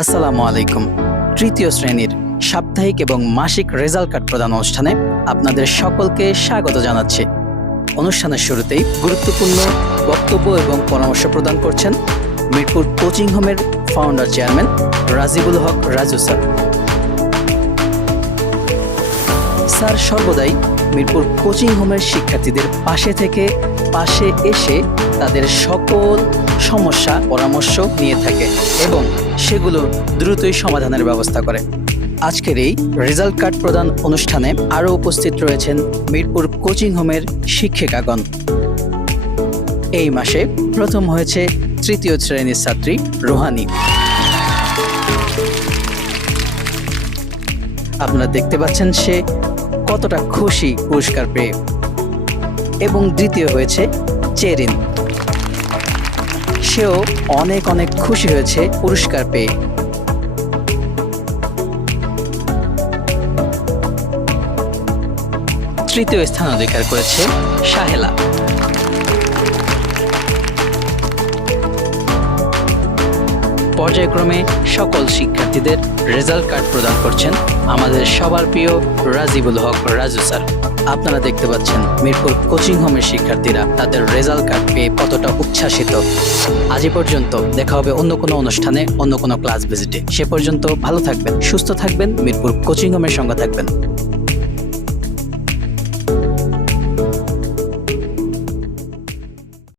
আসসালামু আলাইকুম। তৃতীয় শ্রেণির সাপ্তাহিক এবং মাসিক রেজাল্ট কার্ড প্রদান অনুষ্ঠানে আপনাদের সকলকে স্বাগত জানাচ্ছি। অনুষ্ঠানের শুরুতেই গুরুত্বপূর্ণ বক্তব্য এবং পরামর্শ প্রদান করছেন মিরপুর কোচিং হোমের founder chairman Rajibul Haque Raju sir. Sir, সর্বদাই মিরপুর কোচিং হোমের শিক্ষার্থীদের পাশে থেকে পাশে এসে তাদের সকল সমস্যা পরামর্শ নিয়ে থাকে এবং সেগুলো দ্রুতই সমাধানের ব্যবস্থা করে। আজকের এই রেজাল্ট কার্ড প্রদান অনুষ্ঠানে আরও উপস্থিত রয়েছেন মিরপুর কোচিং হোমের শিক্ষিকাগণ। এই মাসে প্রথম হয়েছে তৃতীয় শ্রেণির ছাত্রী রোহানি। আপনারা দেখতে পাচ্ছেন সে কতটা খুশি পুরস্কার পেয়ে। এবং দ্বিতীয় হয়েছে চেরিন। সেও অনেক অনেক খুশি হয়েছে পুরস্কার পেয়ে। তৃতীয় স্থান অধিকার করেছে সাহেলা পর্যায়ক্রমে সকল শিক্ষার্থীদের রেজাল্ট কার্ড প্রদান করছেন আমাদের সবার প্রিয় রাজিবুল হক রাজু স্যার। আপনারা দেখতে পাচ্ছেন মিরপুর কোচিং হোমের শিক্ষার্থীরা তাদের রেজাল্ট কার্ড পেয়ে কতটা উচ্ছ্বাসিত। আজ পর্যন্ত দেখা হবে অন্য কোনো অনুষ্ঠানে, অন্য কোনো ক্লাস ভিজিটে। সে পর্যন্ত ভালো থাকবেন, সুস্থ থাকবেন, মিরপুর কোচিং হোমের সঙ্গে থাকবেন।